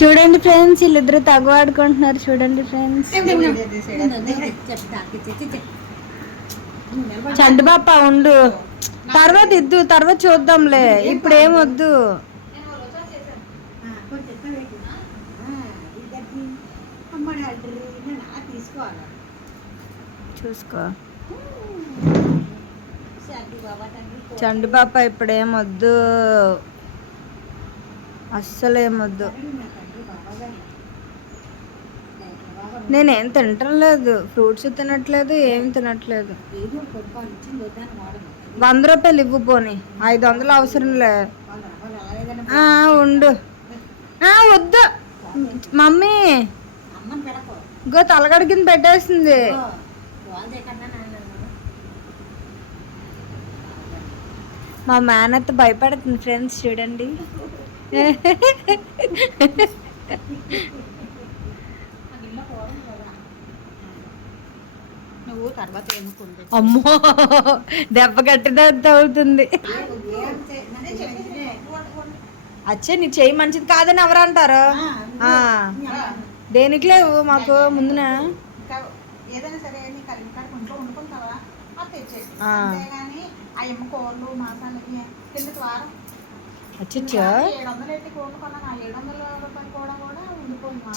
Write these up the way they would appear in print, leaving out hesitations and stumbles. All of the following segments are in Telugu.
చూడండి ఫ్రెండ్స్, వీళ్ళిద్దరు తగవాడుకుంటున్నారు. చూడండి ఫ్రెండ్స్, చంటి పాప ఉండు, తర్వాత ఇద్దు, తర్వాత చూద్దాంలే, ఇప్పుడు ఏమొద్దు. చూసుకో చంటి పాప, ఇప్పుడేమొద్దు, అస్సలు ఏమొద్దు. నేనేం తింటలేదు, ఫ్రూట్స్ తినట్లేదు, ఏం తినట్లేదు. 100 రూపాయలు ఇవ్వు, పోనీ 500 అవసరంలే. ఉండు, వద్దు మమ్మీ, ఇంకో తలగడ కింద పెట్టేస్తుంది. మా మేనత్త భయపడుతుంది ఫ్రెండ్స్, చూడండి. అమ్మో, దెబ్బ కట్టినంత అవుతుంది. అచ్చే, నీ చెయ్యి మంచిది కాదని ఎవరు అంటారు? దేనికి లేవు మాకు ముందున.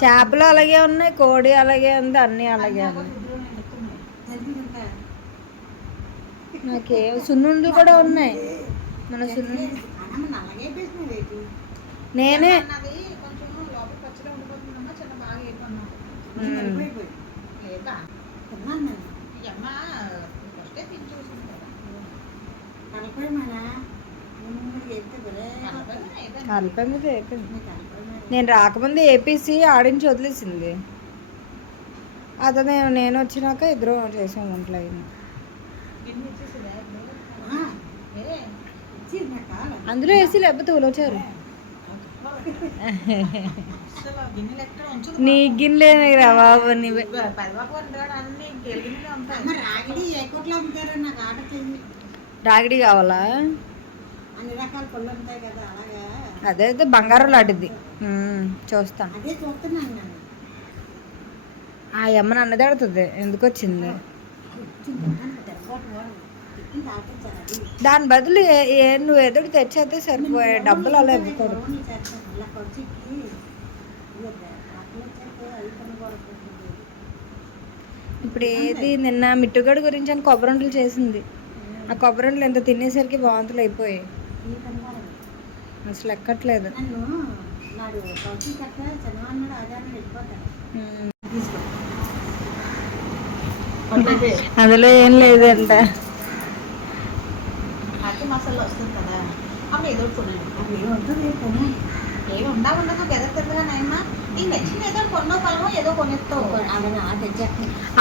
చేపలు అలాగే ఉన్నాయి, కోడి అలాగే ఉంది, అన్నీ అలాగే ఉన్నాయి. నాకేం సున్నుండలు కూడా ఉన్నాయి. మన సున్నుండలు నేనే కలిపేది అయిపోయింది. నేను రాకముందు ఏపీసీ ఆడించి వదిలేసింది. అతను నేను వచ్చినాక ఇద్దరు చేసాం వంటలు అయింది. అందులో వేసి లేకపోతే ఉలవచారు. నీ గిన్నెలే రా బాబు, నీవే. రాగిడి కావాలా? అదే అయితే బంగారం లాంటిది. చూస్తాను. ఆ అమ్మని అన్నదాడుతుంది, ఎందుకు వచ్చింది. దాని బదులు నువ్వు ఎదురు తెచ్చేస్తే సరిపోయే, డబ్బులు అలా ఇవ్వకూడదు. ఇప్పుడు ఏది నిన్న మిట్టుగడు గురించి అని కొబ్బరింటలు చేసింది. ఆ కొబ్బరింటలు ఎంత తినేసరికి వాంతులు అయిపోయాయి, అసలు ఎక్కట్లేదు. అందులో ఏం లేదంట. మసాలా వస్తుంది కదా, అప్పుడు ఏదో ఏమి ఉండదు గెదతుందిగానమ్మా. నీకు నచ్చిన ఏదో కొన్నో పొలమో ఏదో కొనేస్తావు.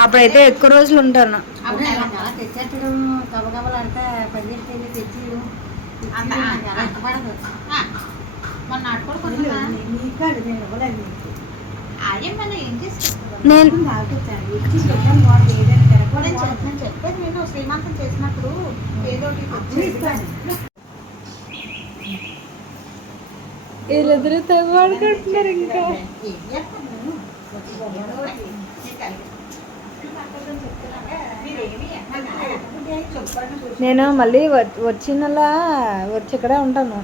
అప్పుడైతే ఎక్కువ రోజులు ఉంటాను. తెచ్చేట్టడం కబగబలంటే 10 తెచ్చి పడదు. మొన్న ఆడుకోడు ఆయమ్మని ఏం చేస్తాను నేను చెప్పేది. నేను శ్రీమంతం చేసినప్పుడు ఏదో వీళ్ళిద్దరూ తగ్గుకుంటున్నారు. ఇంకా నేను మళ్ళీ వచ్చినలా వచ్చి ఇక్కడే ఉంటాను.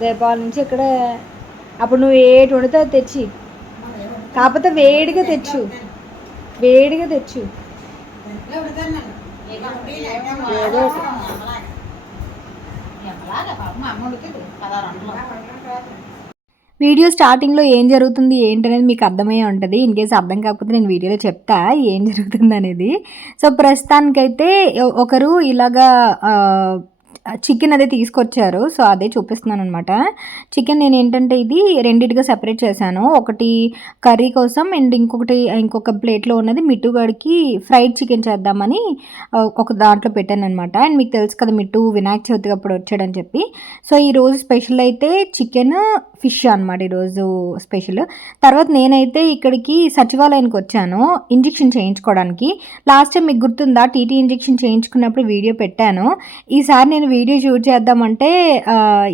దీపావళి నుంచి ఇక్కడే. అప్పుడు నువ్వు ఏటి వండితే తెచ్చి, కాకపోతే వేడిగా తెచ్చు, వేడిగా తెచ్చు. ఏదో వీడియో స్టార్టింగ్లో ఏం జరుగుతుంది ఏంటనేది మీకు అర్థమయ్యే ఉంటుంది. ఇన్ కేసు అర్థం కాకపోతే నేను వీడియోలో చెప్తా ఏం జరుగుతుంది అనేది. సో ప్రస్తుతానికైతే ఒకరు ఇలాగా చికెన్ అదే తీసుకొచ్చారు. సో అదే చూపిస్తున్నాను అనమాట. చికెన్ నేను ఏంటంటే ఇది రెండిటిగా సెపరేట్ చేశాను. ఒకటి కర్రీ కోసం అండ్ ఇంకొక ప్లేట్లో ఉన్నది మిట్టుగాడికి ఫ్రైడ్ చికెన్ చేద్దామని ఒక దాంట్లో పెట్టాను అనమాట. అండ్ మీకు తెలుసు కదా మిట్టు వినాయక చవితికి అప్పుడు వచ్చాడని చెప్పి. సో ఈరోజు స్పెషల్ అయితే చికెన్ ఫిష్ అనమాట ఈరోజు స్పెషల్. తర్వాత నేనైతే ఇక్కడికి సచివాలయానికి వచ్చాను ఇంజెక్షన్ చేయించుకోవడానికి. లాస్ట్ టైం మీకు గుర్తుందా టీటీ ఇంజెక్షన్ చేయించుకున్నప్పుడు వీడియో పెట్టాను. ఈసారి నేను వీడియో షూట్ చేద్దామంటే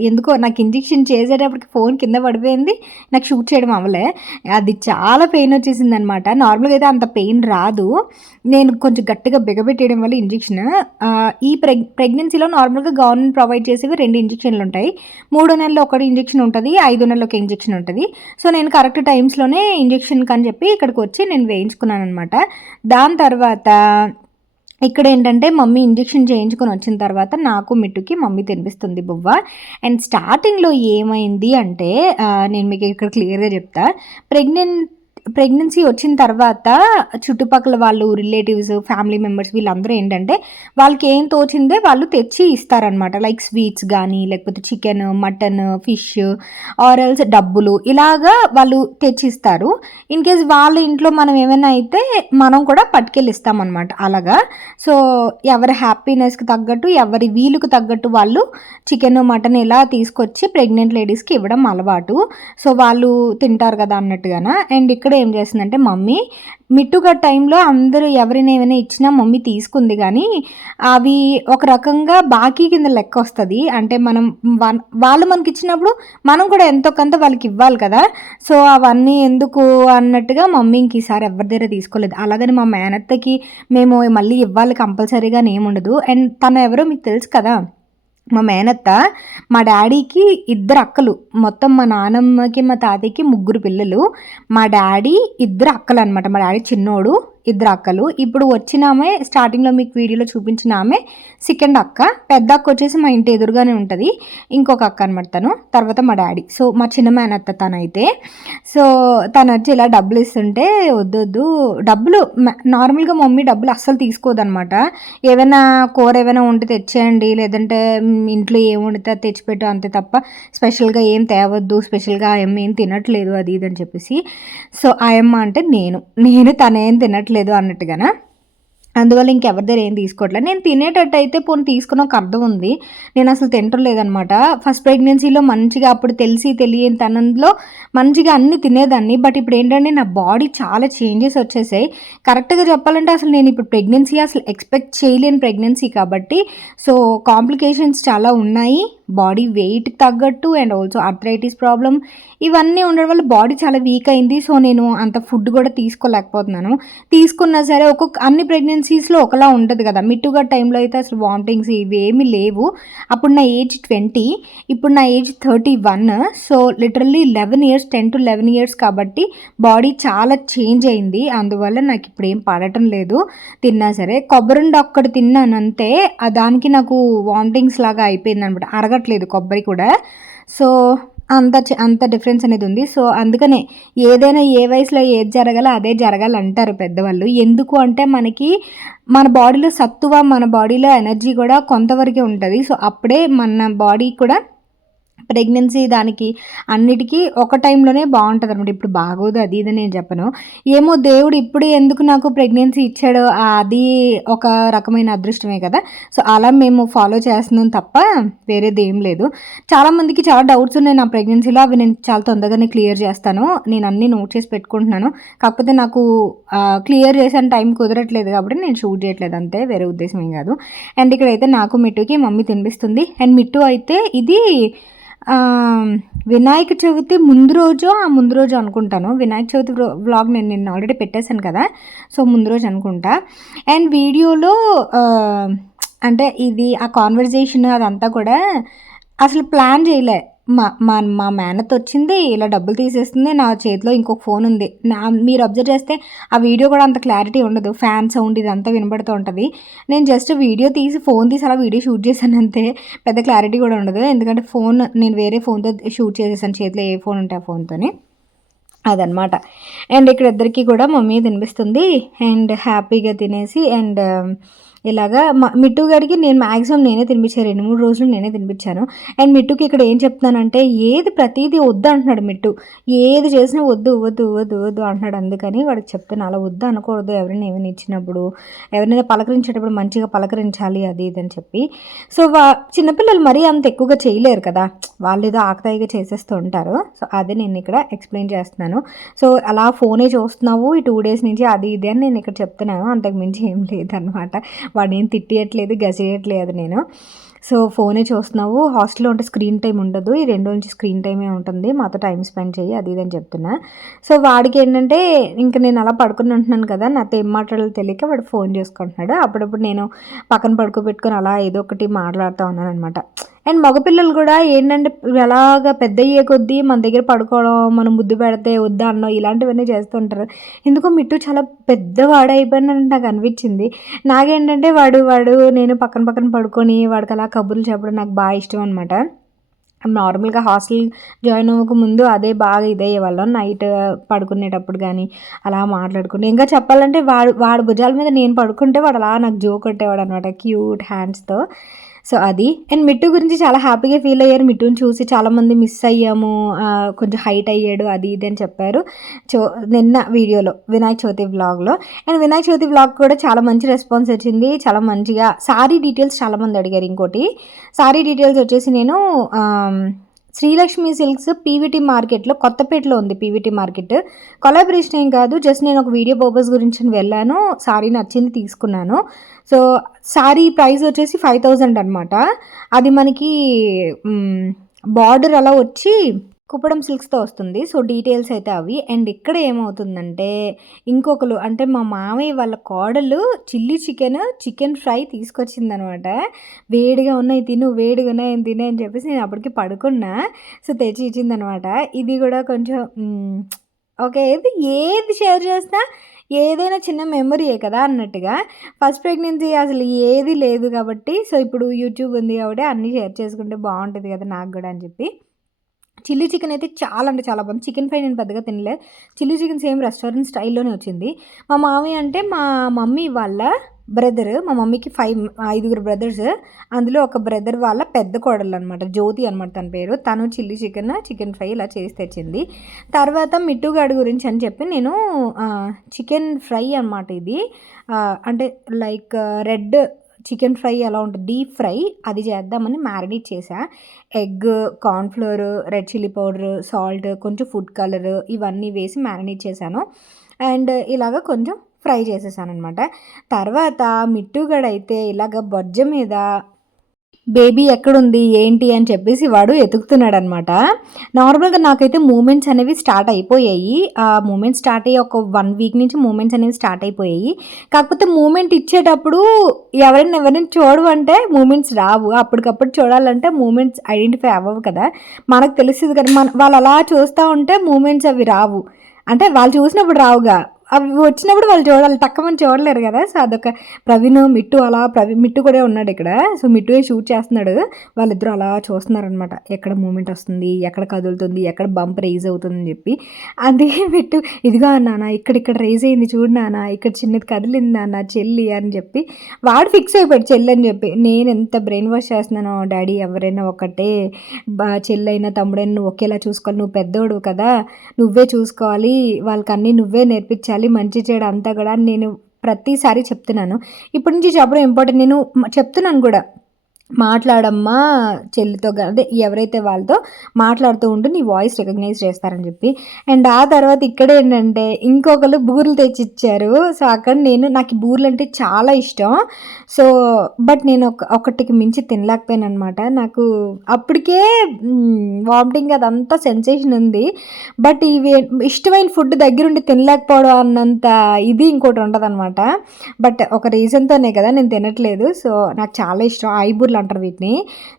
ఎందుకో నాకు ఇంజెక్షన్ చేసేటప్పటికి ఫోన్ కింద పడిపోయింది. నాకు షూట్ చేయడం అవ్వలే. అది చాలా పెయిన్ వచ్చేసింది అనమాట. నార్మల్గా అయితే అంత పెయిన్ రాదు. నేను కొంచెం గట్టిగా బిగబెట్టేయడం వల్ల ఇంజెక్షన్ ఈ ప్రెగ్నెన్సీలో నార్మల్గా గవర్నమెంట్ ప్రొవైడ్ చేసేవి 2 ఇంజెక్షన్లు ఉంటాయి. 3 నెలలు ఒకటి ఇంజెక్షన్ ఉంటుంది, 5 నెలలు ఒక ఇంజెక్షన్ ఉంటుంది. సో నేను కరెక్ట్ టైమ్స్లోనే ఇంజెక్షన్ అని చెప్పి ఇక్కడికి వచ్చి నేను వేయించుకున్నాను అనమాట. దాని తర్వాత ఇక్కడ ఏంటంటే మమ్మీ ఇంజెక్షన్ చేయించుకొని వచ్చిన తర్వాత నాకు మిట్టుకి మమ్మీ తినిపిస్తుంది బువ్వ. అండ్ స్టార్టింగ్లో ఏమైంది అంటే నేను మీకు ఇక్కడ క్లియర్గా చెప్తా. ప్రెగ్నెన్సీ వచ్చిన తర్వాత చుట్టుపక్కల వాళ్ళు రిలేటివ్స్ ఫ్యామిలీ మెంబర్స్ వీళ్ళందరూ ఏంటంటే వాళ్ళకి ఏం తోచిందే వాళ్ళు తెచ్చి ఇస్తారనమాట. లైక్ స్వీట్స్ కానీ లేకపోతే chicken mutton fish or else డబ్బులు ఇలాగా వాళ్ళు తెచ్చిస్తారు. ఇన్ కేస్ వాళ్ళ ఇంట్లో మనం ఏమైనా అయితే మనం కూడా పట్టుకెళ్ళి ఇస్తామన్నమాట అలాగా. సో ఎవరి హ్యాపీనెస్కి తగ్గట్టు ఎవరి వీలుకు తగ్గట్టు వాళ్ళు చికెన్ మటన్ ఇలా తీసుకొచ్చి ప్రెగ్నెంట్ లేడీస్కి ఇవ్వడం అలవాటు. సో వాళ్ళు తింటారు కదా అన్నట్టుగాన. అండ్ ఇక్కడ ఏం చేస్తుందంటే మమ్మీ మిట్టుగా టైంలో అందరూ ఎవరైనా ఏమైనా ఇచ్చినా మమ్మీ తీసుకుంది, కానీ అవి ఒక రకంగా బాకీ కింద లెక్క వస్తుంది. అంటే మనం వాళ్ళు మనకి ఇచ్చినప్పుడు మనం కూడా ఎంతో కొంత వాళ్ళకి ఇవ్వాలి కదా. సో అవన్నీ ఎందుకు అన్నట్టుగా మమ్మీ ఇంక ఈసారి ఎవరి దగ్గర తీసుకోలేదు. అలాగని మా మేనత్తకి మేము మళ్ళీ ఇవ్వాలి కంపల్సరీగా ఏముండదు. అండ్ తను ఎవరో మీకు తెలుసు కదా, మా మేనత్త. మా డాడీకి 2 అక్కలు, మొత్తం మా నానమ్మకి మా తాతయ్యకి 3 పిల్లలు. మా డాడీ 2 అక్కలు అనమాట. మా డాడీ చిన్నోడు, 2 అక్కలు. ఇప్పుడు వచ్చిన ఆమె స్టార్టింగ్లో మీకు వీడియోలో చూపించిన ఆమె సెకండ్ అక్క. పెద్ద అక్క వచ్చేసి మా ఇంటి ఎదురుగానే ఉంటుంది, ఇంకొక అక్క అనమాట తను. తర్వాత మా డాడీ. సో మా చిన్న మేనత్త తనైతే. సో తను వచ్చి ఇలా డబ్బులు ఇస్తుంటే వద్దు డబ్బులు నార్మల్గా మమ్మీ డబ్బులు అస్సలు తీసుకోదనమాట. ఏమైనా కూర ఏమైనా ఉంటే తెచ్చేయండి, లేదంటే ఇంట్లో ఏం వండితే తెచ్చిపెట్టు అంతే తప్ప స్పెషల్గా ఏం తేవద్దు, స్పెషల్గా ఆయమ్మ ఏం తినట్లేదు అది ఇది అని చెప్పేసి. సో ఆయమ్మ అంటే నేను తనేం తినట్లేదు అన్నట్టుగానా. అందువల్ల ఇంకెవరి దగ్గర ఏం తీసుకోవట్లేదు. నేను తినేటట్టు అయితే పోనీ తీసుకున్న ఒక అర్థం ఉంది. నేను అసలు తింటలేదనమాట. ఫస్ట్ ప్రెగ్నెన్సీలో మంచిగా అప్పుడు తెలియని తనంలో మంచిగా అన్నీ తినేదాన్ని. బట్ ఇప్పుడు ఏంటంటే నా బాడీ చాలా చేంజెస్ వచ్చేసాయి. కరెక్ట్గా చెప్పాలంటే అసలు నేను ఇప్పుడు ప్రెగ్నెన్సీ అసలు ఎక్స్పెక్ట్ చేయలేని ప్రెగ్నెన్సీ కాబట్టి సో కాంప్లికేషన్స్ చాలా ఉన్నాయి. బాడీ వెయిట్కి తగ్గట్టు అండ్ ఆల్సో ఆర్థరైటిస్ ప్రాబ్లం ఇవన్నీ ఉండడం వల్ల బాడీ చాలా వీక్ అయింది. సో నేను అంత ఫుడ్ కూడా తీసుకోలేకపోతున్నాను. తీసుకున్నా సరే అన్ని ప్రెగ్నెన్సీస్లో ఒకలా ఉంటుంది కదా. మిట్టుగా టైంలో అయితే అసలు వామిటింగ్స్ ఇవేమీ లేవు. అప్పుడు నా ఏజ్ 20, ఇప్పుడు నా age 31. So literally 10 to 11 years కాబట్టి బాడీ చాలా చేంజ్ అయింది. అందువల్ల నాకు ఇప్పుడు ఏం పడటం లేదు. తిన్నా సరే కొబ్బరి ఒక్కటి తిన్నానంతే, దానికి నాకు వామిటింగ్స్ లాగా అయిపోయింది అనమాట. అరగట్లేదు కొబ్బరి కూడా. సో అంత డిఫరెన్స్ అనేది ఉంది. సో అందుకనే ఏదైనా ఏ వయసులో ఏది జరగాలో అదే జరగాలంటారు పెద్దవాళ్ళు. ఎందుకు అంటే మన బాడీలో సత్తువ మన బాడీలో ఎనర్జీ కూడా కొంతవరకే ఉంటుంది. సో అప్పుడే మన బాడీ కూడా ప్రెగ్నెన్సీ దానికి అన్నిటికీ ఒక టైంలోనే బాగుంటుంది అనమాట. ఇప్పుడు బాగోదు అది ఇది నేను చెప్పను. ఏమో దేవుడు ఇప్పుడు ఎందుకు నాకు ప్రెగ్నెన్సీ ఇచ్చాడో అది ఒక రకమైన అదృష్టమే కదా. సో అలా మేము ఫాలో చేస్తున్నాం తప్ప వేరేది ఏం లేదు. చాలామందికి చాలా డౌట్స్ ఉన్నాయి నా ప్రెగ్నెన్సీలో. అవి నేను చాలా తొందరగానే క్లియర్ చేస్తాను. నేను అన్నీ నోట్ చేసి పెట్టుకుంటున్నాను. కాకపోతే నాకు క్లియర్ చేసిన టైం కుదరట్లేదు కాబట్టి నేను షూట్ చేయట్లేదు, అంతే, వేరే ఉద్దేశం ఏం కాదు. అండ్ ఇక్కడైతే నాకు మిట్టుకి మమ్మీ తినిపిస్తుంది. అండ్ మిట్టు అయితే ఇది వినాయక చవితి ముందు రోజు అనుకుంటాను. వినాయక చవితి వ్లాగ్ నేను ఆల్రెడీ పెట్టేశాను కదా, సో ముందు రోజు అనుకుంటా. అండ్ వీడియోలో అంటే ఇది ఆ కాన్వర్జేషన్ అదంతా కూడా అసలు ప్లాన్ చేయలే. మా మేనత్ వచ్చింది, ఇలా డబ్బులు తీసేస్తుంది, నా చేతిలో ఇంకొక ఫోన్ ఉంది. మీరు అబ్జర్వ్ చేస్తే ఆ వీడియో కూడా అంత క్లారిటీ ఉండదు, ఫ్యాన్ సౌండ్ ఇదంతా వినబడుతూ ఉంటుంది. నేను జస్ట్ ఫోన్ తీసి అలా వీడియో షూట్ చేశాను అంతే, పెద్ద క్లారిటీ కూడా ఉండదు. ఎందుకంటే నేను వేరే ఫోన్తో షూట్ చేసేసాను, చేతిలో ఏ ఫోన్ ఉంటే ఆ ఫోన్తోని, అదనమాట. అండ్ ఇక్కడ ఇద్దరికి కూడా మమ్మీ తినిపిస్తుంది. అండ్ హ్యాపీగా తినేసి అండ్ ఇలాగా మిట్టు గడికి నేను మ్యాక్సిమం నేనే తినిపించాను, 2-3 రోజులు నేనే తినిపించాను. అండ్ మిట్టుకి ఇక్కడ ఏం చెప్తున్నానంటే ఏది ప్రతిదీ వద్దు అంటున్నాడు మిట్టు. ఏది చేసినా వద్దు వద్దు వద్దు వద్దు అంటున్నాడు. అందుకని వాడికి చెప్తాను అలా వద్దు అనకూడదు, ఎవరైనా ఏమైనా ఇచ్చినప్పుడు, ఎవరైనా పలకరించేటప్పుడు మంచిగా పలకరించాలి అది ఇది అని చెప్పి. సో చిన్నపిల్లలు మరీ అంత ఎక్కువగా చేయలేరు కదా, వాళ్ళు ఏదో ఆకతాయిగా చేసేస్తూ ఉంటారు. సో అదే నేను ఇక్కడ ఎక్స్ప్లెయిన్ చేస్తున్నాను. సో అలా ఫోనే చూస్తున్నావు ఈ 2 డేస్ నుంచి అది ఇది అని నేను ఇక్కడ చెప్తున్నాను. అంతకు మించి ఏం లేదనమాట. వాడేం తిట్టియట్లేదు, గసియట్లేదు నేను. సో ఫోనే చూస్తున్నావు, హాస్టల్లో ఉంటే స్క్రీన్ టైం ఉండదు, ఈ 2 నుంచి స్క్రీన్ టైమే ఉంటుంది, మాతో టైం స్పెండ్ చేయి అది ఇది అని చెప్తున్నా. సో వాడికి ఏంటంటే ఇంకా నేను అలా పడుకుని ఉంటున్నాను కదా, నాతో ఏం మాట్లాడాలో తెలియక వాడు ఫోన్ చేసుకుంటున్నాడు. అప్పుడప్పుడు నేను పక్కన పడుకోబెట్టుకొని అలా ఏదో ఒకటి మాట్లాడుతూ ఉన్నాను అనమాట. అండ్ మగపిల్లలు కూడా ఏంటంటే ఎలాగ పెద్ద అయ్యే కొద్దీ మన దగ్గర పడుకోవడం, మనం ముద్దు పెడితే వద్దా అన్నో ఇలాంటివన్నీ చేస్తుంటారు. ఎందుకో మిట్టు చాలా పెద్దవాడు అయిపోయినట్టు నాకు అనిపించింది. నాకేంటంటే వాడు నేను పక్కన పడుకొని వాడికి అలా కబుర్లు చెప్పడం నాకు బాగా ఇష్టం అనమాట. నార్మల్గా హాస్టల్ జాయిన్ అవ్వక ముందు అదే బాగా ఇదయ్యేవాళ్ళం. నైట్ పడుకునేటప్పుడు కానీ అలా మాట్లాడుకుంటే, ఇంకా చెప్పాలంటే వాడి భుజాల మీద నేను పడుకుంటే వాడు అలా నాకు జోక్ కొట్టేవాడు అనమాట క్యూట్ హ్యాండ్స్తో. సో అది. అండ్ మిట్టు గురించి చాలా హ్యాపీగా ఫీల్ అయ్యారు. మిట్టుని చూసి చాలామంది మిస్ అయ్యాము, కొంచెం హైట్ అయ్యాడు అది ఇది అని చెప్పారు నిన్న వీడియోలో, వినాయక చవితి వ్లాగ్లో. అండ్ వినాయక చవితి వ్లాగ్ కూడా చాలా మంచి రెస్పాన్స్ వచ్చింది, చాలా మంచిగా. సారీ డీటెయిల్స్ చాలామంది అడిగారు. ఇంకోటి సారీ డీటెయిల్స్ వచ్చేసి నేను శ్రీలక్ష్మి సిల్క్స్ పీవీటీ మార్కెట్లో, కొత్తపేటలో ఉంది పీవీటీ మార్కెట్. కొలాబరేషన్ ఏం కాదు, జస్ట్ నేను ఒక వీడియో పర్పస్ గురించి వెళ్ళాను, సారీ నచ్చింది తీసుకున్నాను. సో సారీ ప్రైస్ వచ్చేసి 5000 అనమాట. అది మనకి బార్డర్ అలా వచ్చి కుప్పడం సిల్క్స్తో వస్తుంది. సో డీటెయిల్స్ అయితే అవి. అండ్ ఇక్కడ ఏమవుతుందంటే ఇంకొకరు అంటే మా మామయ్య వాళ్ళ కోడలు చికెన్ ఫ్రై తీసుకొచ్చిందనమాట. వేడిగా ఉన్నాయి తిను, వేడిగా ఉన్నాయి తినే అని చెప్పేసి నేను అప్పటికి పడుకున్నా. సో తెచ్చి ఇచ్చిందనమాట. ఇది కూడా కొంచెం ఓకే, ఏది షేర్ చేసినా ఏదైనా చిన్న మెమరీయే కదా అన్నట్టుగా. ఫస్ట్ ప్రెగ్నెన్సీ అసలు ఏది లేదు కాబట్టి, సో ఇప్పుడు యూట్యూబ్ ఉంది కాబట్టి అన్నీ షేర్ చేసుకుంటే బాగుంటుంది కదా నాకు కూడా అని చెప్పి. చిల్లీ చికెన్ అయితే చాలా అంటే చాలా బాగుంది. చికెన్ ఫ్రై నేను పెద్దగా తినలే. చిల్లీ చికెన్ సేమ్ రెస్టారెంట్ స్టైల్లోనే వచ్చింది. మా మామయ్య అంటే మా మమ్మీ వాళ్ళ బ్రదర్, మా మమ్మీకి 5 బ్రదర్స్, అందులో ఒక బ్రదర్ వాళ్ళ పెద్ద కోడలు అనమాట, జ్యోతి అనమాట తన పేరు. తను చిల్లీ చికెన్ ఫ్రై ఇలా చేసి తెచ్చింది. తర్వాత మిట్టుగాడి గురించి అని చెప్పి నేను చికెన్ ఫ్రై అనమాట ఇది, అంటే లైక్ రెడ్ చికెన్ ఫ్రై ఎలా ఉంటుంది డీప్ ఫ్రై, అది చేద్దామని మ్యారినేట్ చేసా. Egg, cornflour, red chilli powder, salt, కొంచెం ఫుడ్ కలర్ ఇవన్నీ వేసి మ్యారినేట్ చేశాను. అండ్ ఇలాగ కొంచెం ఫ్రై చేసేసాను అనమాట. తర్వాత మిట్టుగడైతే ఇలాగ బొజ్జ మీద బేబీ ఎక్కడుంది ఏంటి అని చెప్పేసి వాడు ఎతుకుతున్నాడు అనమాట. నార్మల్గా నాకైతే మూమెంట్స్ అనేవి స్టార్ట్ అయిపోయాయి. ఆ మూమెంట్స్ స్టార్ట్ అయ్యి ఒక 1 వీక్ నుంచి మూమెంట్స్ అనేవి స్టార్ట్ అయిపోయాయి. కాకపోతే మూమెంట్ ఇచ్చేటప్పుడు ఎవరైనా చూడమంటే మూమెంట్స్ రావు. అప్పటికప్పుడు చూడాలంటే మూమెంట్స్ ఐడెంటిఫై అవ్వవు కదా, మనకు తెలుస్తుంది కదా. వాళ్ళు అలా చూస్తూ ఉంటే మూమెంట్స్ అవి రావు, అంటే వాళ్ళు చూసినప్పుడు రావుగా, అవి వచ్చినప్పుడు వాళ్ళు చూడాలి, తక్కువని చూడలేరు కదా. సో అదొక మిట్టు అలా మిట్టు కూడా ఉన్నాడు ఇక్కడ. సో మిట్టు షూట్ చేస్తున్నాడు, వాళ్ళిద్దరూ అలా చూస్తున్నారనమాట, ఎక్కడ మూమెంట్ వస్తుంది, ఎక్కడ కదులుతుంది, ఎక్కడ బంప్ రైజ్ అవుతుంది అని చెప్పి. అందుకే మిట్టు ఇదిగా నాన్న ఇక్కడ రైజ్ అయింది చూడు నాన్న, ఇక్కడ చిన్నది కదిలింది నాన్న చెల్లి అని చెప్పి వాడు ఫిక్స్ అయిపోయాడు చెల్లి అని చెప్పి. నేను ఎంత బ్రెయిన్ వాష్ చేస్తున్నానో, డాడీ ఎవరైనా ఒకటే, చెల్లైనా తమ్ముడైనా నువ్వు ఒకేలా చూసుకోవాలి, నువ్వు పెద్దోడు కదా, నువ్వే చూసుకోవాలి, వాళ్ళకి అన్నీ నువ్వే నేర్పించాలి, మంచి చెడు అంతా కూడా నేను ప్రతిసారి చెప్తున్నాను. ఇప్పటి నుంచి చెప్పడం ఇంపార్టెంట్, నేను చెప్తున్నాను కూడా, మాట్లాడమ్మా చెల్లితో, అదే ఎవరైతే వాళ్ళతో మాట్లాడుతూ ఉంటే నీ వాయిస్ రికగ్నైజ్ చేస్తారని చెప్పి. అండ్ ఆ తర్వాత ఇక్కడ ఏంటంటే ఇంకొకరు బూరెలు తెచ్చిచ్చారు. సో అక్కడ నాకు బూరెలు అంటే చాలా ఇష్టం. సో బట్ నేను ఒకటికి మించి తినలేకపోయాను అనమాట. నాకు అప్పటికే వామిటింగ్ అదంతా సెన్సేషన్ ఉంది. బట్ ఇవి ఇష్టమైన ఫుడ్ దగ్గరుండి తినలేకపోవడం అన్నంత ఇది ఇంకోటి ఉంటుంది అనమాట. బట్ ఒక రీజన్తోనే కదా నేను తినట్లేదు. సో నాకు చాలా ఇష్టం. ఐబూర్లు పిల్లలు అంటారు వీటిని.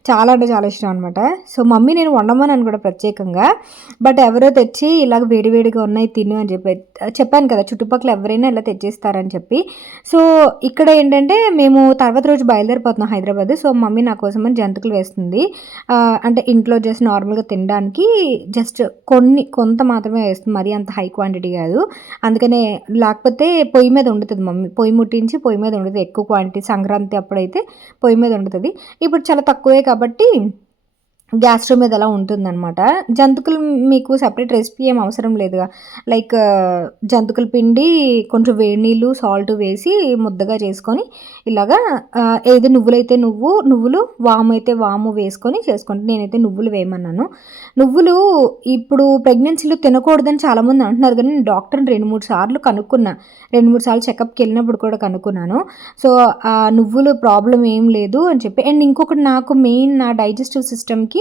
చాలా అంటే చాలా ఇష్టం అనమాట. సో మమ్మీ నేను వండమని కూడా ప్రత్యేకంగా, బట్ ఎవరో తెచ్చి ఇలాగ వేడివేడిగా ఉన్నాయి తిను అని చెప్పాను కదా, చుట్టుపక్కల ఎవరైనా ఇలా తెచ్చేస్తారని చెప్పి. సో ఇక్కడ ఏంటంటే మేము తర్వాత రోజు బయలుదేరిపోతున్నాం హైదరాబాద్. సో మమ్మీ నా కోసమని జంతికలు వేస్తుంది. అంటే ఇంట్లో జస్ట్ నార్మల్గా తినడానికి జస్ట్ కొంత మాత్రమే వేస్తుంది, మరీ అంత హై క్వాంటిటీ కాదు. అందుకనే లేకపోతే పొయ్యి మీద వండుతుంది మమ్మీ, పొయ్యి ముట్టించి పొయ్యి మీద వండుతుంది ఎక్కువ క్వాంటిటీ. సంక్రాంతి అప్పుడైతే పొయ్యి మీద వండుతుంది. ఇప్పుడు చాలా తక్కువే కాబట్టి గ్యాస్ స్టవ్ మీద అలా ఉంటుందన్నమాట. జంతికలు మీకు సపరేట్ రెసిపీ ఏం అవసరం లేదుగా. లైక్ జంతికల పిండి కొంచెం వేడి నీళ్ళు సాల్ట్ వేసి ముద్దగా చేసుకొని ఇలాగా ఏది నువ్వులైతే నువ్వులు, వాము అయితే వాము వేసుకొని చేసుకోండి. నేనైతే నువ్వులు వేయమన్నాను. నువ్వులు ఇప్పుడు ప్రెగ్నెన్సీలో తినకూడదని చాలామంది అంటున్నారు, కానీ నేను డాక్టర్ని 2-3 సార్లు కనుక్కున్నా. 2-3 సార్లు చెకప్కి వెళ్ళినప్పుడు కూడా కనుక్కున్నాను. సో ఆ నువ్వులు ప్రాబ్లం ఏం లేదు అని చెప్పి. అండ్ ఇంకొకటి, నాకు మెయిన్ నా డైజెస్టివ్ సిస్టమ్కి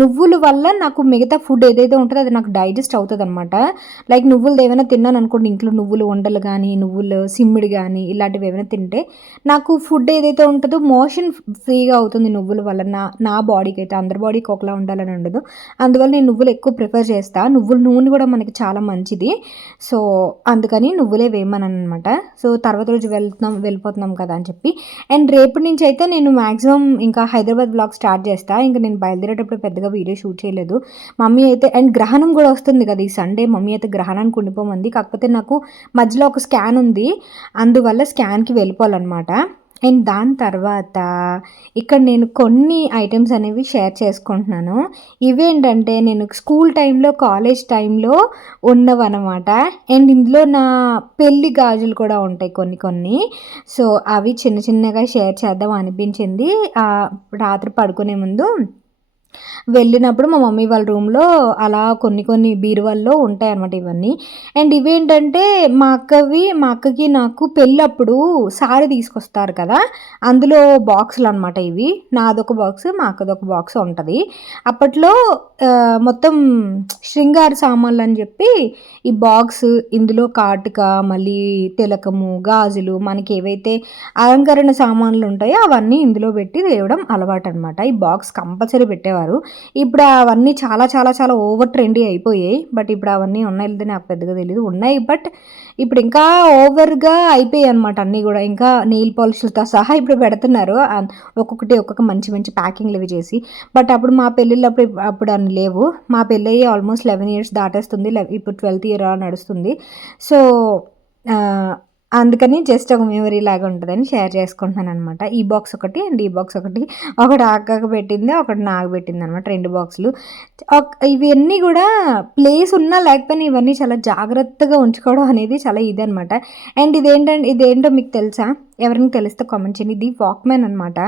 నువ్వుల వల్ల నాకు మిగతా ఫుడ్ ఏదైతే ఉంటుందో అది నాకు డైజెస్ట్ అవుతుంది అనమాట. లైక్ నువ్వులు ఏమైనా తిన్నాను అనుకోండి, ఇంట్లో నువ్వులు ఉండలు కానీ నువ్వులు సిమ్మిడి కానీ ఇలాంటివి ఏమైనా తింటే నాకు ఫుడ్ ఏదైతే ఉంటుందో మోషన్ ఫ్రీగా అవుతుంది నువ్వుల వల్ల. నా బాడీకి అయితే, అందరి బాడీకి ఒకలా ఉండాలని ఉండదు. అందువల్ల నేను నువ్వులు ఎక్కువ ప్రిఫర్ చేస్తాను. నువ్వుల నూనె కూడా మనకి చాలా మంచిది. సో అందుకని నువ్వులే వేయమన్నాను అనమాట. సో తర్వాత రోజు వెళ్ళిపోతున్నాం కదా అని చెప్పి. అండ్ రేపటి నుంచి అయితే నేను మ్యాక్సిమం ఇంకా హైదరాబాద్ బ్లాగ్ స్టార్ట్ చేస్తాను. ఇంకా నేను బయలుదేరేటప్పుడు పెద్దగా వీడియో షూట్ చేయలేదు. మమ్మీ అయితే, అండ్ గ్రహణం కూడా వస్తుంది కదా ఈ సండే, మమ్మీ అయితే గ్రహణానికి ఉండిపోమంది. కాకపోతే నాకు మధ్యలో ఒక స్కాన్ ఉంది, అందువల్ల స్కాన్కి వెళ్ళిపోవాలన్నమాట. అండ్ దాని తర్వాత ఇక్కడ నేను కొన్ని ఐటమ్స్ అనేవి షేర్ చేసుకుంటున్నాను. ఇవేంటంటే నేను స్కూల్ టైంలో కాలేజ్ టైంలో ఉన్నవన్నమాట. అండ్ ఇందులో నా పెళ్లి గాజులు కూడా ఉంటాయి కొన్ని. సో అవి చిన్నగా షేర్ చేద్దాం అనిపించింది. రాత్రి పడుకునే ముందు వెళ్ళినప్పుడు మా మమ్మీ వాళ్ళ రూమ్లో అలా కొన్ని బీరువాల్లో ఉంటాయన్నమాట ఇవన్నీ. అండ్ ఇవేంటంటే మా అక్కకి నాకు పెళ్ళప్పుడు సారీ తీసుకొస్తారు కదా, అందులో బాక్సులు అనమాట ఇవి. నాదొక బాక్స్, మా అక్కదొక బాక్స్ ఉంటుంది. అప్పట్లో మొత్తం శృంగార సామాన్లు అని చెప్పి ఈ బాక్స్, ఇందులో కాటుక, మళ్ళీ తిలకము, గాజులు, మనకి ఏవైతే అలంకరణ సామాన్లు ఉంటాయో అవన్నీ ఇందులో పెట్టి తేవడం అలవాటు అనమాట. ఈ బాక్స్ కంపల్సరీ పెట్టేవారు. ఇప్పుడు అవన్నీ చాలా చాలా చాలా ఓవర్ ట్రెండీ అయిపోయాయి. బట్ ఇప్పుడు అవన్నీ ఉన్నాయి లేదో నాకు పెద్దగా తెలియదు. ఉన్నాయి, బట్ ఇప్పుడు ఇంకా ఓవర్గా అయిపోయాయి అనమాట అన్నీ కూడా. ఇంకా నెయిల్ పాలిష్లతో సహా ఇప్పుడు పెడుతున్నారు, ఒక్కొక్క మంచి ప్యాకింగ్లు ఇవి చేసి. బట్ అప్పుడు మా పెళ్ళిళ్ళు అప్పుడు అన్ని లేవు. మా పెళ్ళి అయ్యి ఆల్మోస్ట్ 11 years దాటేస్తుంది. ఇప్పుడు 12th year నడుస్తుంది. సో అందుకని జస్ట్ ఒక మెమరీ లాగా ఉంటుందని షేర్ చేసుకుంటున్నాను అనమాట. ఈ బాక్స్ ఒకటి అండ్ ఈ బాక్స్ ఒకటి అక్కకు పెట్టింది, ఒకటి నాకు పెట్టింది అనమాట, 2 బాక్సులు. ఇవన్నీ కూడా ప్లేస్ ఉన్నా లేకపోయినా ఇవన్నీ చాలా జాగ్రత్తగా ఉంచుకోవడం అనేది చాలా ఇదనమాట. అండ్ ఇదేంటో మీకు తెలుసా? ఎవరికి తెలిస్తే కామెంట్ చేయండి. ఇది వాక్మ్యాన్ అనమాట.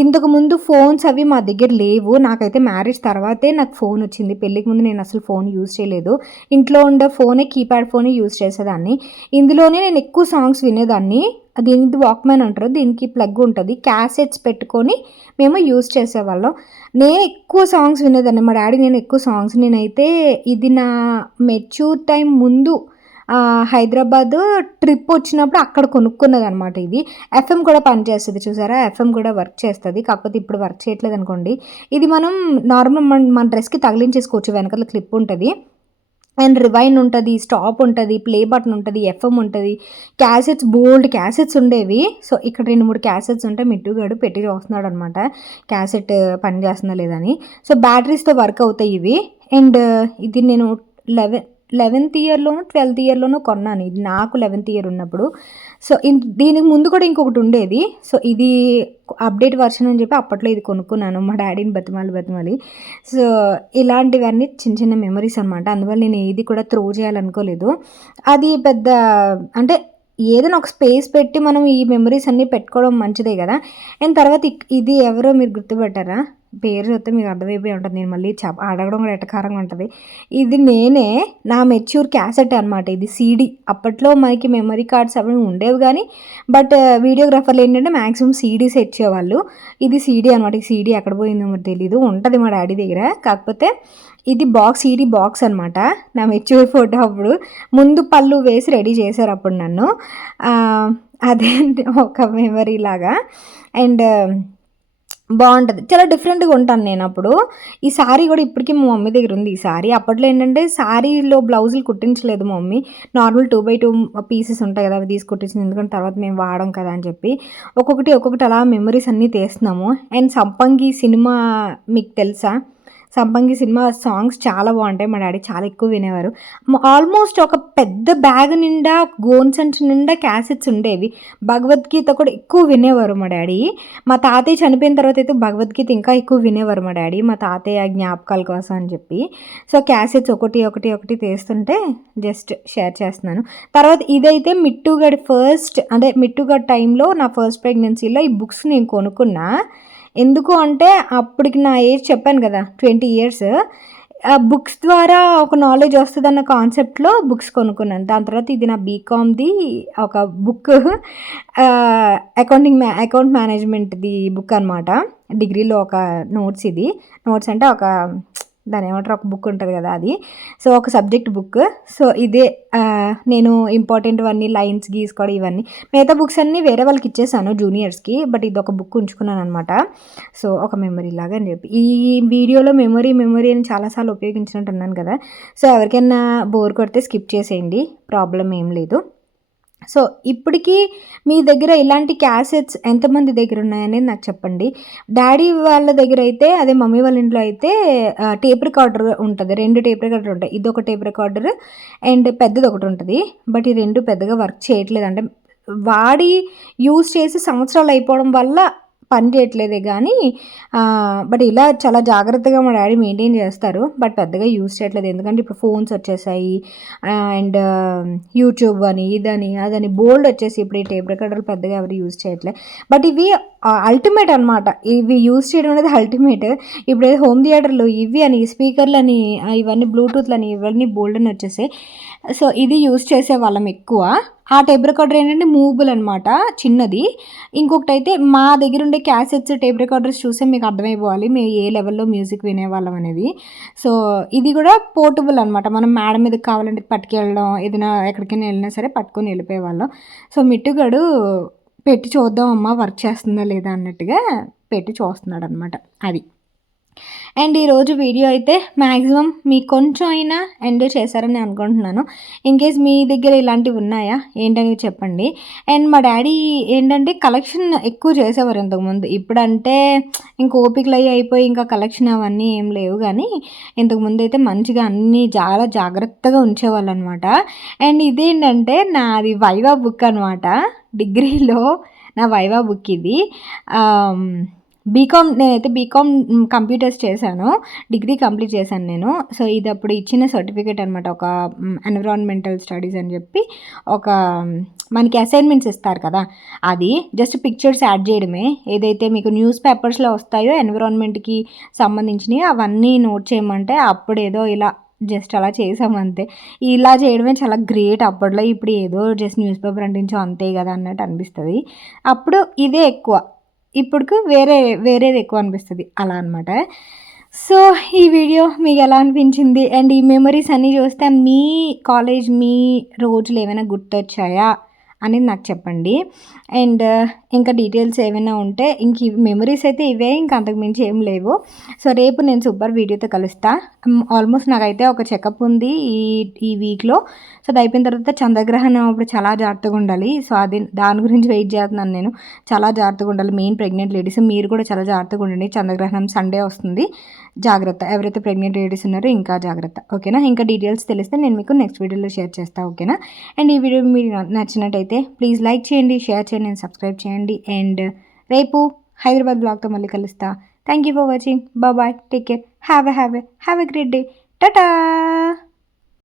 ఇంతకుముందు ఫోన్స్ అవి మా దగ్గర లేవు. నాకైతే మ్యారేజ్ తర్వాతే నాకు ఫోన్ వచ్చింది. పెళ్ళికి ముందు నేను అసలు ఫోన్ యూజ్ చేయలేదు. ఇంట్లో ఉండే ఫోనే, కీప్యాడ్ ఫోనే యూజ్ చేసేదాన్ని. ఇందులోనే నేను ఎక్కువ సాంగ్స్ వినేదాన్ని. దీనికి వాక్మ్యాన్ అంటారు. దీనికి ప్లగ్ ఉంటుంది, క్యాసెట్స్ పెట్టుకొని మేము యూజ్ చేసేవాళ్ళం. నేను ఎక్కువ సాంగ్స్ వినేదాన్ని, మా డాడీ నేను ఎక్కువ సాంగ్స్. నేనైతే ఇది నా మెచ్యూర్ టైం ముందు హైదరాబాద్ ట్రిప్ వచ్చినప్పుడు అక్కడ కొనుక్కున్నది అనమాట. ఇది ఎఫ్ఎం కూడా పనిచేస్తుంది, చూసారా? ఎఫ్ఎం కూడా వర్క్ చేస్తుంది. కాకపోతే ఇప్పుడు వర్క్ చేయట్లేదు అనుకోండి. ఇది మనం నార్మల్ మన డ్రెస్కి తగిలించేసుకోవచ్చు. వెనకాల క్లిప్ ఉంటుంది, అండ్ రివైన్ ఉంటుంది, స్టాప్ ఉంటుంది, ప్లే బటన్ ఉంటుంది, ఎఫ్ఎం ఉంటుంది, క్యాసెట్స్, బోల్డ్ క్యాసెట్స్ ఉండేవి. సో ఇక్కడ 2-3 క్యాసెట్స్ ఉంటే మిట్టుగాడు పెట్టి చూస్తున్నాడు అనమాట క్యాసెట్ పని చేస్తుందా లేదని. సో బ్యాటరీస్తో వర్క్ అవుతాయి ఇవి. అండ్ ఇది నేను 11th yearలోనూ 12th yearలోనూ కొన్నాను. ఇది నాకు 11th year ఉన్నప్పుడు. సో దీనికి ముందు కూడా ఇంకొకటి ఉండేది. సో ఇది అప్డేట్ వర్షన్ అని చెప్పి అప్పట్లో ఇది కొనుక్కున్నాను, మా డాడీని బతిమాలి. సో ఇలాంటివన్నీ చిన్న మెమరీస్ అనమాట. అందువల్ల నేను ఏది కూడా త్రో చేయాలనుకోలేదు. అది పెద్ద అంటే ఏదైనా ఒక స్పేస్ పెట్టి మనం ఈ మెమరీస్ అన్నీ పెట్టుకోవడం మంచిదే కదా. అండ్ తర్వాత ఇది ఎవరో మీరు గుర్తుపెట్టారా? పేరు చూస్తే మీకు అర్థమైపోయి ఉంటుంది. నేను మళ్ళీ అడగడం కూడా ఎటకారంగా ఉంటుంది. ఇది నేనే, నా మెచ్యూర్ క్యాసెట్ అనమాట. ఇది సీడీ. అప్పట్లో మనకి మెమరీ కార్డ్స్ అవి ఉండేవి కానీ, బట్ వీడియోగ్రాఫర్లు ఏంటంటే మ్యాక్సిమం సీడీస్ ఇచ్చేవాళ్ళు. ఇది సీడీ అనమాట. ఈ సీడీ ఎక్కడ పోయిందో మరి తెలీదు, ఉంటుంది మా డాడీ దగ్గర. కాకపోతే ఇది సీడీ బాక్స్ అనమాట. నా మెచ్యూర్ ఫోటో అప్పుడు ముందు పళ్ళు వేసి రెడీ చేశారు అప్పుడు నన్ను. అదే ఒక మెమరీ లాగా. అండ్ బాగుంటుంది, చాలా డిఫరెంట్గా ఉంటాను నేను అప్పుడు. ఈ శారీ కూడా ఇప్పటికీ మా మమ్మీ దగ్గర ఉంది. ఈ శారీ అప్పట్లో ఏంటంటే శారీలో బ్లౌజులు కుట్టించలేదు మా మమ్మీ, నార్మల్ 2x2 పీసెస్ ఉంటాయి కదా, అవి తీసి కుట్టించింది. ఎందుకంటే తర్వాత మేము వాడడం కదా అని చెప్పి ఒక్కొక్కటి అలా మెమరీస్ అన్నీ తీస్తున్నాము. అండ్ సంపంగి సినిమా మీకు తెలుసా? సంపంగి సినిమా సాంగ్స్ చాలా బాగుంటాయి. మా డాడీ చాలా ఎక్కువ వినేవారు. ఆల్మోస్ట్ ఒక పెద్ద బ్యాగ్ నిండా, గోన్ సంచి నిండా క్యాసెట్స్ ఉండేవి. భగవద్గీత కూడా ఎక్కువ వినేవారు మా డాడీ. మా తాతయ్య చనిపోయిన తర్వాత అయితే భగవద్గీత ఇంకా ఎక్కువ వినేవారు మా డాడీ, మా తాతయ్య జ్ఞాపకాల కోసం అని చెప్పి. సో క్యాసెట్స్ ఒకటి తీస్తుంటే జస్ట్ షేర్ చేస్తున్నాను. తర్వాత ఇదైతే మిట్టుగడి మిట్టుగడి టైంలో నా ఫస్ట్ ప్రెగ్నెన్సీలో ఈ బుక్స్ నేను కొనుక్కున్నా. ఎందుకు అంటే అప్పటికి నా ఏజ్ చెప్పాను కదా, 20 years. ఆ బుక్స్ ద్వారా ఒక నాలెడ్జ్ వస్తుందన్న కాన్సెప్ట్లో బుక్స్ కొనుక్కున్నాను. దాని తర్వాత ఇది నా బీకామ్ది ఒక బుక్, అకౌంట్ మేనేజ్మెంట్ది బుక్ అనమాట. డిగ్రీలో ఒక నోట్స్. ఇది నోట్స్ అంటే ఒక దాని ఏమంటారు, ఒక బుక్ ఉంటుంది కదా అది. సో ఒక సబ్జెక్ట్ బుక్. సో ఇదే నేను ఇంపార్టెంట్ అన్నీ లైన్స్ గీసుకోవడం ఇవన్నీ. మిగతా బుక్స్ అన్నీ వేరే వాళ్ళకి ఇచ్చేసాను జూనియర్స్కి, బట్ ఇది ఒక బుక్ ఉంచుకున్నాను అనమాట. సో ఒక మెమరీ లాగా అని చెప్పి ఈ వీడియోలో మెమరీ అని చాలాసార్లు ఉపయోగించినట్టు ఉన్నాను కదా. సో ఎవరికైనా బోర్ కొడితే స్కిప్ చేసేయండి, ప్రాబ్లం ఏం లేదు. సో ఇప్పటికీ మీ దగ్గర ఇలాంటి క్యాసెట్స్ ఎంతమంది దగ్గర ఉన్నాయనేది నాకు చెప్పండి. డాడీ వాళ్ళ దగ్గర అయితే, అదే మమ్మీ వాళ్ళ ఇంట్లో అయితే టేప్ రికార్డర్ ఉంటుంది. 2 టేప్ రికార్డర్ ఉంటాయి. ఇదొక టేప్ రికార్డర్ అండ్ పెద్దది ఒకటి ఉంటుంది. బట్ ఈ 2 పెద్దగా వర్క్ చేయట్లేదు. అంటే వాడి యూజ్ చేసి సంవత్సరాలు అయిపోవడం వల్ల పని చేయట్లేదే కానీ, బట్ ఇలా చాలా జాగ్రత్తగా మా డాడీ మెయింటైన్ చేస్తారు. బట్ పెద్దగా యూజ్ చేయట్లేదు, ఎందుకంటే ఇప్పుడు ఫోన్స్ వచ్చేసాయి అండ్ యూట్యూబ్ అని ఇదని అదని బోల్డ్ వచ్చేసి ఇప్పుడు ఈ టేప్ రికార్డర్లు పెద్దగా ఎవరు యూజ్ చేయట్లేదు. బట్ ఇవి అల్టిమేట్ అనమాట. ఇవి యూజ్ చేయడం అనేది అల్టిమేట్. ఇప్పుడు హోమ్ థియేటర్లు ఇవి అని, స్పీకర్లు అని, ఇవన్నీ బ్లూటూత్లు అని, ఇవన్నీ బోల్డ్ అని వచ్చేసాయి. సో ఇది యూజ్ చేసే వాళ్ళం ఎక్కువ. ఆ టేప్ రికార్డర్ ఏంటంటే మూవబుల్ అనమాట, చిన్నది. ఇంకొకటి అయితే మా దగ్గర ఉండే క్యాసెట్స్, టేప్ రికార్డర్స్ చూసే మీకు అర్థమైపోవాలి మేము ఏ లెవెల్లో మ్యూజిక్ వినేవాళ్ళం అనేది. సో ఇది కూడా పోర్టబుల్ అనమాట. మనం మేడ మీదకి కావాలంటే పట్టుకెళ్ళడం, ఏదైనా ఎక్కడికైనా వెళ్ళినా సరే పట్టుకొని వెళ్ళిపోయేవాళ్ళం. సో మిట్టుగాడు పెట్టి చూద్దాం అమ్మ వర్క్ చేస్తుందా లేదా అన్నట్టుగా పెట్టి చూస్తున్నాడు అనమాట. అది. అండ్ ఈరోజు వీడియో అయితే మ్యాక్సిమం మీకు కొంచెం అయినా ఎంజాయ్ చేశారని అనుకుంటున్నాను. ఇన్కేస్ మీ దగ్గర ఇలాంటివి ఉన్నాయా ఏంటనేది చెప్పండి. అండ్ మా డాడీ ఏంటంటే కలెక్షన్ ఎక్కువ చేసేవారు ఇంతకుముందు. ఇప్పుడంటే ఇంక ఓపికలు అయిపోయి ఇంకా కలెక్షన్ అవన్నీ ఏం లేవు, కానీ ఇంతకుముందు అయితే మంచిగా అన్నీ చాలా జాగ్రత్తగా ఉంచేవాళ్ళు అనమాట. అండ్ ఇదేంటంటే నాది వైవా బుక్ అనమాట. డిగ్రీలో నా వైవా బుక్ ఇది. నేనైతే బీకామ్ కంప్యూటర్స్ చేశాను, డిగ్రీ కంప్లీట్ చేశాను నేను. సో ఇది అప్పుడు ఇచ్చిన సర్టిఫికేట్ అనమాట. ఒక ఎన్విరాన్మెంటల్ స్టడీస్ అని చెప్పి ఒక మనకి అసైన్మెంట్స్ ఇస్తారు కదా, అది జస్ట్ పిక్చర్స్ యాడ్ చేయడమే. ఏదైతే మీకు న్యూస్ పేపర్స్లో వస్తాయో ఎన్విరాన్మెంట్కి సంబంధించినవి అవన్నీ నోట్ చేయమంటే అప్పుడు ఏదో ఇలా జస్ట్ అలా చేసామంతే. ఇలా చేయడమే చాలా గ్రేట్ అప్పట్లో. ఇప్పుడు ఏదో జస్ట్ న్యూస్ పేపర్ అంటించో అంతే కదా అన్నట్టు అనిపిస్తుంది. అప్పుడు ఇదే ఎక్కువ, ఇప్పుడుకు వేరేది ఎక్కువ అనిపిస్తుంది అలా అనమాట. సో ఈ వీడియో మీకు ఎలా అనిపించింది? అండ్ ఈ మెమరీస్ అన్నీ చూస్తే మీ కాలేజ్, మీ రోజులు ఏమైనా గుర్తొచ్చాయా అనేది నాకు చెప్పండి. అండ్ ఇంకా డీటెయిల్స్ ఏమైనా ఉంటే ఇంక మెమరీస్ అయితే ఇవే, ఇంకా అంతకుమించి ఏం లేవు. సో రేపు నేను సూపర్ వీడియోతో కలుస్తా. ఆల్మోస్ట్ నాకైతే ఒక చెకప్ ఉంది ఈ వీక్లో. సో అది అయిపోయిన తర్వాత చంద్రగ్రహణం అప్పుడు చాలా జాగ్రత్తగా ఉండాలి. సో దాని గురించి వెయిట్ చేస్తున్నాను నేను. చాలా జాగ్రత్తగా ఉండాలి, మెయిన్ ప్రెగ్నెంట్ లేడీస్ మీరు కూడా చాలా జాగ్రత్తగా ఉండండి. చంద్రగ్రహణం సండే వస్తుంది, జాగ్రత్త. ఎవరైతే ప్రెగ్నెంట్ లేడీస్ ఉన్నారో ఇంకా జాగ్రత్త, ఓకేనా? ఇంకా డీటెయిల్స్ తెలిస్తే నేను మీకు నెక్స్ట్ వీడియోలో షేర్ చేస్తాను, ఓకేనా? అండ్ ఈ వీడియో మీకు నచ్చినట్టయితే ప్లీజ్ లైక్ చేయండి, షేర్ చేయండి అండ్ సబ్స్క్రైబ్ చేయండి. అండ్ రేపు హైదరాబాద్ బ్లాగ్తో మళ్ళీ కలుస్తా. Thank you for watching. Bye, take care, have a great day. Tata.